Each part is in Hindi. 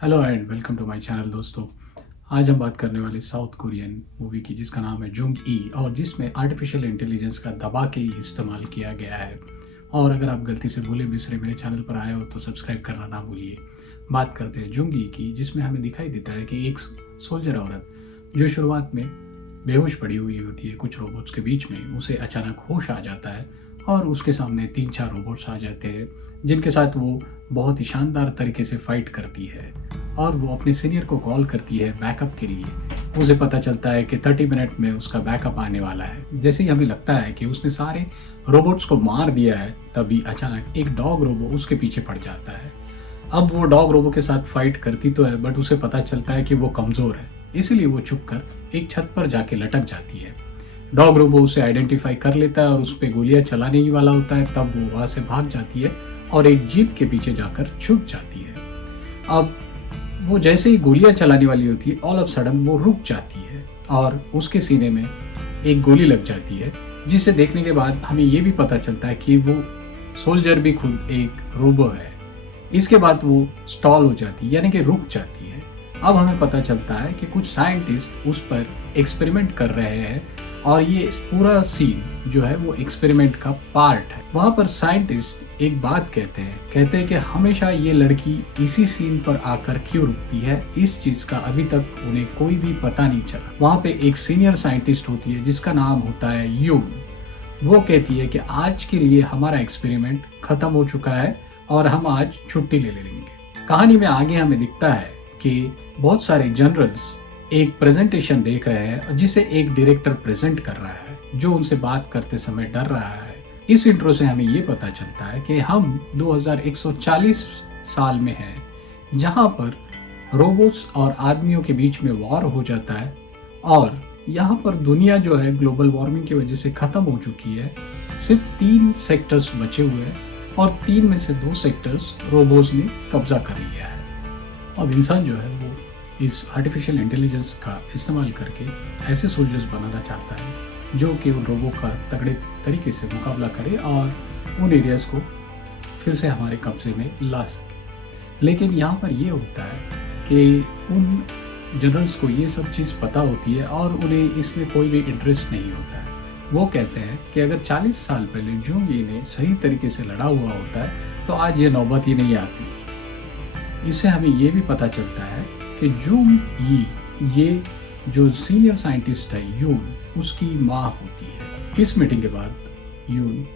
Hello and welcome to my channel दोस्तों। आज हम बात करने वाले साउथ कोरियन मूवी की जिसका नाम है जुंग ई और जिसमें आर्टिफिशियल इंटेलिजेंस का दबा के ही इस्तेमाल किया गया है। और अगर आप गलती से भूले बिसरे मेरे चैनल पर आए हो तो सब्सक्राइब करना ना भूलिए। बात करते हैं जुंग ई की, जिसमें हमें दिखाई देता है कि एक सोल्जर औरत जो शुरुआत में बेहोश पड़ी हुई होती है कुछ रोबोट्स के बीच में, उसे अचानक होश आ जाता है और उसके सामने 3-4 रोबोट्स आ जाते हैं जिनके साथ वो बहुत ही शानदार तरीके से फाइट करती है। और वो अपने सीनियर को कॉल करती है बैकअप के लिए। उसे पता चलता है कि 30 मिनट में उसका बैकअप आने वाला है। जैसे ही हमें लगता है कि उसने सारे रोबोट्स को मार दिया है, तभी अचानक एक डॉग रोबो उसके पीछे पड़ जाता है। अब वो डॉग रोबो के साथ फाइट करती तो है, बट उसे पता चलता है कि वो कमज़ोर है, इसीलिए वो छुप कर एक छत पर जाके लटक जाती है। डॉग रोबो उसे आइडेंटिफाई कर लेता है और उस पर गोलियां चलाने ही वाला होता है। तब वो वहाँ से भाग जाती है और एक जीप के पीछे जाकर छुप जाती है। अब वो जैसे ही गोलियां चलाने वाली होती है, ऑल ऑफ सडन वो रुक जाती है और उसके सीने में एक गोली लग जाती है, जिसे देखने के बाद हमें ये भी पता चलता है कि वो सोल्जर भी खुद एक रोबो है। इसके बाद वो स्टॉल हो जाती है, यानी कि रुक जाती है। अब हमें पता चलता है कि कुछ साइंटिस्ट उस पर एक्सपेरिमेंट कर रहे हैं और ये पूरा सीन जो है वो एक्सपेरिमेंट का पार्ट है। वहाँ पर साइंटिस्ट एक बात कहते हैं कि हमेशा ये लड़की इसी सीन पर आकर क्यों रुकती है, इस चीज का अभी तक उन्हें कोई भी पता नहीं चला। वहाँ पे एक सीनियर साइंटिस्ट होती है जिसका नाम होता है यून। वो कहती है कि आज के लिए हमारा एक्सपेरिमेंट खत्म हो चुका है और हम आज छुट्टी ले लेंगे। कहानी में आगे हमें दिखता है कि बहुत सारे जनरल्स एक प्रेजेंटेशन देख रहे हैं जिसे एक डायरेक्टर प्रेजेंट कर रहा है, जो उनसे बात करते समय डर रहा है। इस इंट्रो से हमें ये पता चलता है कि हम 2140 साल में हैं, जहां पर रोबोट्स और आदमियों के बीच में वॉर हो जाता है और यहाँ पर दुनिया जो है ग्लोबल वार्मिंग की वजह से खत्म हो चुकी है। सिर्फ 3 सेक्टर्स बचे हुए हैं और 3 में से 2 सेक्टर्स रोबोट्स ने कब्जा कर लिया है। अब इंसान जो है वो इस आर्टिफिशियल इंटेलिजेंस का इस्तेमाल करके ऐसे सोल्जर्स बनाना चाहता है जो कि उन रोबो का तगड़े तरीके से मुकाबला करे और उन एरियाज़ को फिर से हमारे कब्जे में ला सके। लेकिन यहाँ पर ये होता है कि उन जनरल्स को ये सब चीज़ पता होती है और उन्हें इसमें कोई भी इंटरेस्ट नहीं होता है। वो कहते हैं कि अगर 40 साल पहले जुंग ई ने सही तरीके से लड़ा हुआ होता है तो आज ये नौबत ही नहीं आती। इससे हमें ये भी पता चलता है कि जुंग ई, ये जो सीनियर साइंटिस्ट है यून, उसकी माँ होती है। इस मीटिंग के बाद यून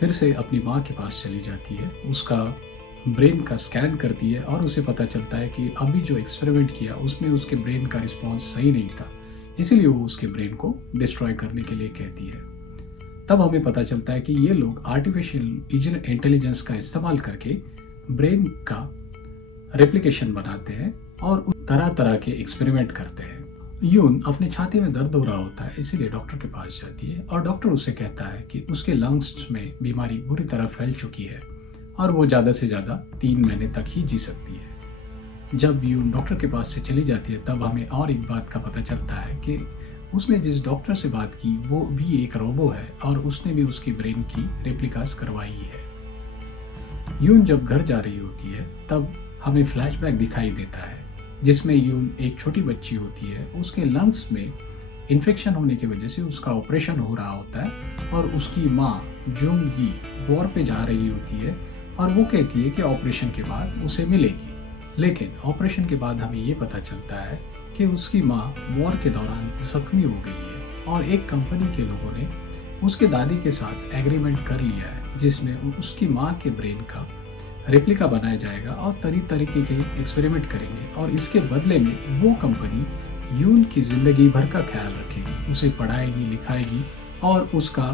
फिर से अपनी माँ के पास चली जाती है, उसका ब्रेन का स्कैन करती है और उसे पता चलता है कि अभी जो एक्सपेरिमेंट किया उसमें उसके ब्रेन का रिस्पॉन्स सही नहीं था, इसीलिए वो उसके ब्रेन को डिस्ट्रॉय करने के लिए कहती है। तब हमें पता चलता है कि ये लोग आर्टिफिशियल इंटेलिजेंस का इस्तेमाल करके ब्रेन का रेप्लिकेशन बनाते हैं और तरह तरह के एक्सपेरिमेंट करते हैं। यून अपने छाती में दर्द हो रहा होता है, इसीलिए डॉक्टर के पास जाती है और डॉक्टर उससे कहता है कि उसके लंग्स में बीमारी बुरी तरह फैल चुकी है और वो ज़्यादा से ज़्यादा 3 महीने तक ही जी सकती है। जब यून डॉक्टर के पास से चली जाती है तब हमें और एक बात का पता चलता है कि उसने जिस डॉक्टर से बात की वो भी एक रोबो है और उसने भी उसकी ब्रेन की रेप्लिकास करवाई है। यून जब घर जा रही होती है तब हमें फ्लैशबैक दिखाई देता है जिसमें यून एक छोटी बच्ची होती है, उसके लंग्स में इन्फेक्शन होने की वजह से उसका ऑपरेशन हो रहा होता है और उसकी माँ जुंग ई वॉर पे जा रही होती है और वो कहती है कि ऑपरेशन के बाद उसे मिलेगी। लेकिन ऑपरेशन के बाद हमें ये पता चलता है कि उसकी माँ वॉर के दौरान जख्मी हो गई है और एक कंपनी के लोगों ने उसके दादी के साथ एग्रीमेंट कर लिया है जिसमें उसकी माँ के ब्रेन का रेप्लिका बनाया जाएगा और तरीके के एक्सपेरिमेंट करेंगे और इसके बदले में वो कंपनी यून की ज़िंदगी भर का ख्याल रखेगी, उसे पढ़ाएगी लिखाएगी और उसका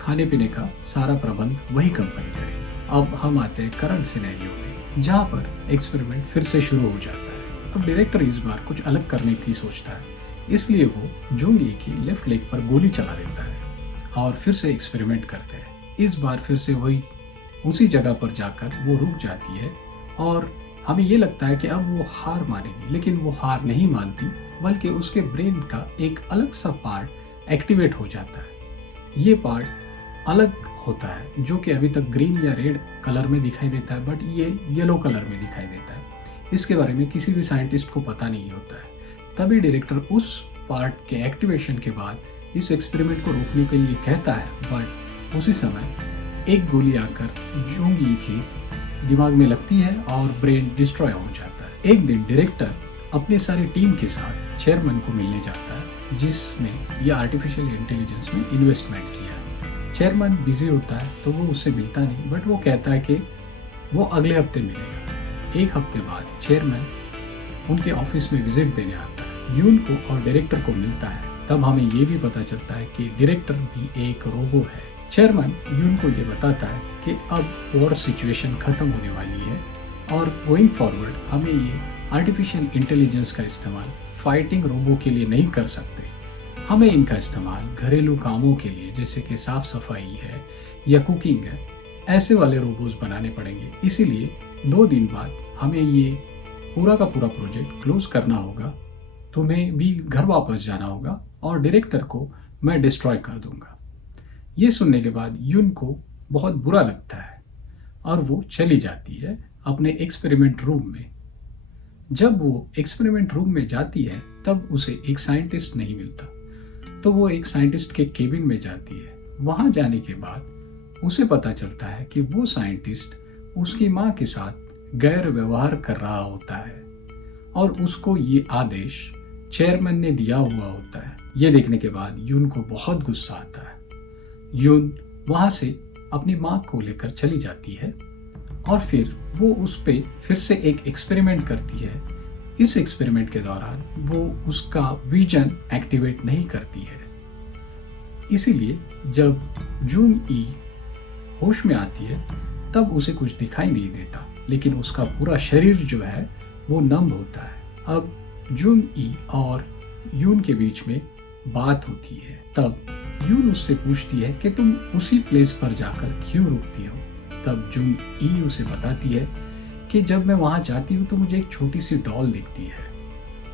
खाने पीने का सारा प्रबंध वही कंपनी करेगी। अब हम आते हैं करंट सिनेरियो में, जहाँ पर एक्सपेरिमेंट फिर से शुरू हो जाता है। अब डायरेक्टर इस बार कुछ अलग करने की सोचता है, इसलिए वो जुंग ई की लेफ्ट लेग पर गोली चला देता है और फिर से एक्सपेरिमेंट करते हैं। इस बार फिर से वही उसी जगह पर जाकर वो रुक जाती है और हमें ये लगता है कि अब वो हार मानेगी, लेकिन वो हार नहीं मानती बल्कि उसके ब्रेन का एक अलग सा पार्ट एक्टिवेट हो जाता है। ये पार्ट अलग होता है जो कि अभी तक ग्रीन या रेड कलर में दिखाई देता है, बट ये येलो कलर में दिखाई देता है। इसके बारे में किसी भी साइंटिस्ट को पता नहीं होता है। तभी डायरेक्टर उस पार्ट के एक्टिवेशन के बाद इस एक्सपेरिमेंट को रोकने के लिए कहता है, बट उसी समय एक गोली आकर जूंग ई के दिमाग में लगती है और ब्रेन डिस्ट्रॉय हो जाता है। एक दिन डायरेक्टर अपने सारी टीम के साथ चेयरमैन को मिलने जाता है, जिसमें यह आर्टिफिशियल इंटेलिजेंस में इन्वेस्टमेंट किया है। चेयरमैन बिजी होता है तो वो उससे मिलता नहीं, बट वो कहता है कि वो अगले हफ्ते मिलेगा। एक हफ्ते बाद चेयरमैन उनके ऑफिस में विजिट देने आता है, यून को और डायरेक्टर को मिलता है। तब हमें ये भी पता चलता है कि डायरेक्टर भी एक रोबो है। चेयरमैन यून को ये बताता है कि अब वॉर सिचुएशन खत्म होने वाली है और गोइंग फॉरवर्ड हमें ये आर्टिफिशियल इंटेलिजेंस का इस्तेमाल फाइटिंग रोबो के लिए नहीं कर सकते। हमें इनका इस्तेमाल घरेलू कामों के लिए, जैसे कि साफ सफाई है या कुकिंग है, ऐसे वाले रोबोज बनाने पड़ेंगे। इसीलिए 2 दिन बाद हमें ये पूरा का पूरा प्रोजेक्ट क्लोज करना होगा। तुम्हें भी घर वापस जाना होगा और डायरेक्टर को मैं डिस्ट्रॉय कर दूंगा। ये सुनने के बाद यून को बहुत बुरा लगता है और वो चली जाती है अपने एक्सपेरिमेंट रूम में। जब वो एक्सपेरिमेंट रूम में जाती है तब उसे एक साइंटिस्ट नहीं मिलता, तो वो एक साइंटिस्ट के केबिन में जाती है। वहाँ जाने के बाद उसे पता चलता है कि वो साइंटिस्ट उसकी माँ के साथ गैर व्यवहार कर रहा होता है और उसको ये आदेश चेयरमैन ने दिया हुआ होता है। ये देखने के बाद यून को बहुत गुस्सा आता है। यून वहाँ से अपनी माँ को लेकर चली जाती है और फिर वो उस पे फिर से एक एक्सपेरिमेंट करती है। इस एक्सपेरिमेंट के दौरान वो उसका विजन एक्टिवेट नहीं करती है। इसीलिए जब जूंग ई होश में आती है तब उसे कुछ दिखाई नहीं देता, लेकिन उसका पूरा शरीर जो है वो नम होता है। अब जूंग ई और यून के बीच में बात होती है। तब यून उससे पूछती है कि तुम उसी प्लेस पर जाकर क्यों रुकती हो। तब जूंग ई उसे बताती है कि जब मैं वहां जाती हूँ तो मुझे एक छोटी सी डॉल दिखती है।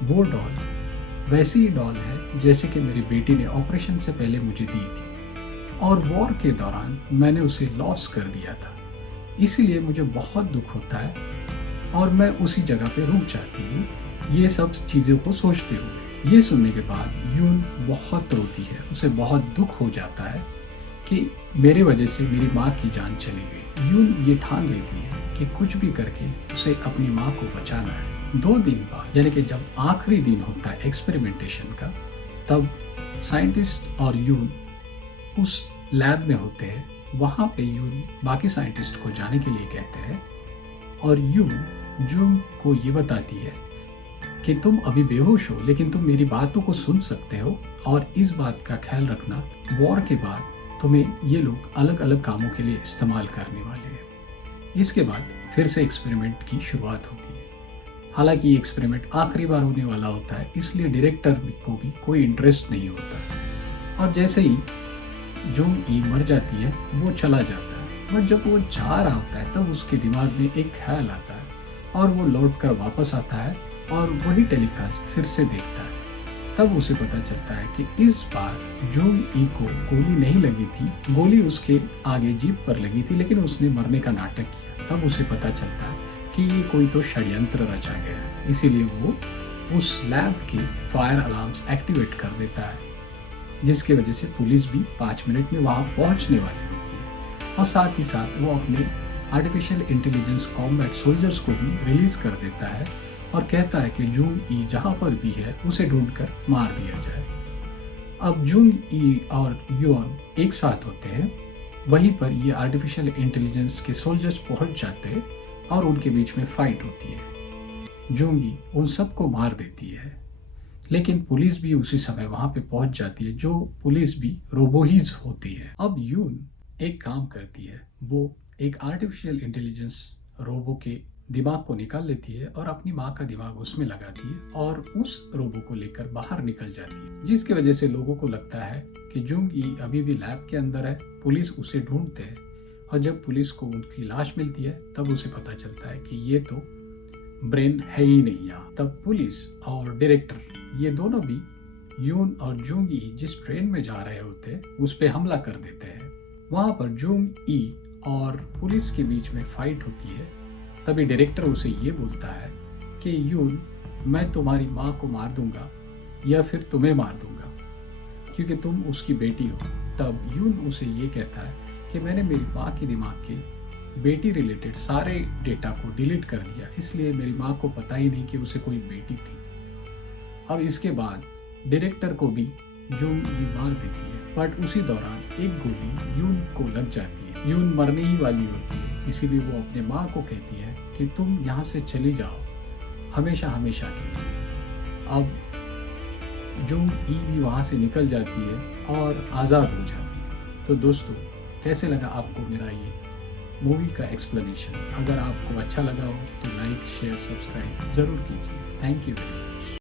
वो डॉल वैसी ही डॉल है जैसे कि मेरी बेटी ने ऑपरेशन से पहले मुझे दी थी और वॉर के दौरान मैंने उसे लॉस कर दिया था। इसीलिए मुझे बहुत दुख होता है और मैं उसी जगह पे रुक जाती हूँ, ये सब चीज़ों को सोचते हुए। ये सुनने के बाद यून बहुत रोती है। उसे बहुत दुख हो जाता है कि मेरे वजह से मेरी माँ की जान चली गई। यून ये ठान लेती है कि कुछ भी करके उसे अपनी माँ को बचाना है। 2 दिन बाद, यानी कि जब आखिरी दिन होता है एक्सपेरिमेंटेशन का, तब साइंटिस्ट और यून उस लैब में होते हैं। वहाँ पे यून बाकी साइंटिस्ट को जाने के लिए कहते हैं और यून जून को ये बताती है कि तुम अभी बेहोश हो, लेकिन तुम मेरी बातों को सुन सकते हो और इस बात का ख्याल रखना, वॉर के बाद तुम्हें ये लोग अलग अलग कामों के लिए इस्तेमाल करने वाले हैं। इसके बाद फिर से एक्सपेरिमेंट की शुरुआत होती है। हालांकि ये एक्सपेरिमेंट आखिरी बार होने वाला होता है, इसलिए डायरेक्टर को भी कोई इंटरेस्ट नहीं होता। और जैसे ही जूंग ई मर जाती है वो चला जाता है। बट जब वो जा रहा होता है तब उसके दिमाग में एक ख्याल आता है और वो लौट कर वापस आता है और वही टेलीकास्ट फिर से देखता है। तब उसे पता चलता है कि इस बार जूंग ई को गोली नहीं लगी थी, गोली उसके आगे जीप पर लगी थी, लेकिन उसने मरने का नाटक किया। तब उसे पता चलता है कि ये कोई तो षड्यंत्र रचा गया है। इसीलिए वो उस लैब के फायर अलार्म्स एक्टिवेट कर देता है, जिसकी वजह से पुलिस भी 5 मिनट में वहाँ पहुँचने वाली होती है। और साथ ही साथ वो अपने आर्टिफिशियल इंटेलिजेंस कॉम्बैट सोल्जर्स को भी रिलीज कर देता है और कहता है कि जूंग ई जहाँ पर भी है उसे ढूंढकर मार दिया जाए। अब जूंग ई और यून एक साथ होते हैं। वहीं पर ये आर्टिफिशियल इंटेलिजेंस के सोल्जर्स पहुंच जाते हैं और उनके बीच में फाइट होती है। जूंग ई उन सबको मार देती है, लेकिन पुलिस भी उसी समय वहां पे पहुंच जाती है, जो पुलिस भी रोबोहीज होती है। अब यून एक काम करती है, वो एक आर्टिफिशियल इंटेलिजेंस रोबो के दिमाग को निकाल लेती है और अपनी माँ का दिमाग उसमें लगाती है और उस रोबो को लेकर बाहर निकल जाती है, जिसकी वजह से लोगों को लगता है कि जूंग ई अभी भी लैब के अंदर है। पुलिस उसे ढूंढते हैं और जब पुलिस को उनकी लाश मिलती है तब उसे पता चलता है कि ये तो ब्रेन है ही नहीं यहाँ। तब पुलिस और डायरेक्टर ये दोनों भी यून और जूंग ई जिस ट्रेन में जा रहे होते हैं उस पर हमला कर देते हैं। वहाँ पर जूंग ई और पुलिस के बीच में फाइट होती है। तभी डायरेक्टर उसे ये बोलता है कि यून, मैं तुम्हारी माँ को मार दूंगा या फिर तुम्हें मार दूंगा क्योंकि तुम उसकी बेटी हो। तब यून उसे ये कहता है कि मैंने मेरी माँ के दिमाग के बेटी रिलेटेड सारे डेटा को डिलीट कर दिया, इसलिए मेरी माँ को पता ही नहीं कि उसे कोई बेटी थी। अब इसके बाद डायरेक्टर को भी जूंग ई मार देती है, बट उसी दौरान एक गोली यून को लग जाती है। यून मरने ही वाली होती है, इसीलिए वो अपने माँ को कहती है कि तुम यहाँ से चली जाओ हमेशा हमेशा के लिए। अब जूंग ई भी वहाँ से निकल जाती है और आज़ाद हो जाती है। तो दोस्तों, कैसे लगा आपको मेरा ये मूवी का एक्सप्लेनेशन? अगर आपको अच्छा लगा हो तो लाइक शेयर सब्सक्राइब ज़रूर कीजिए। Thank you very much.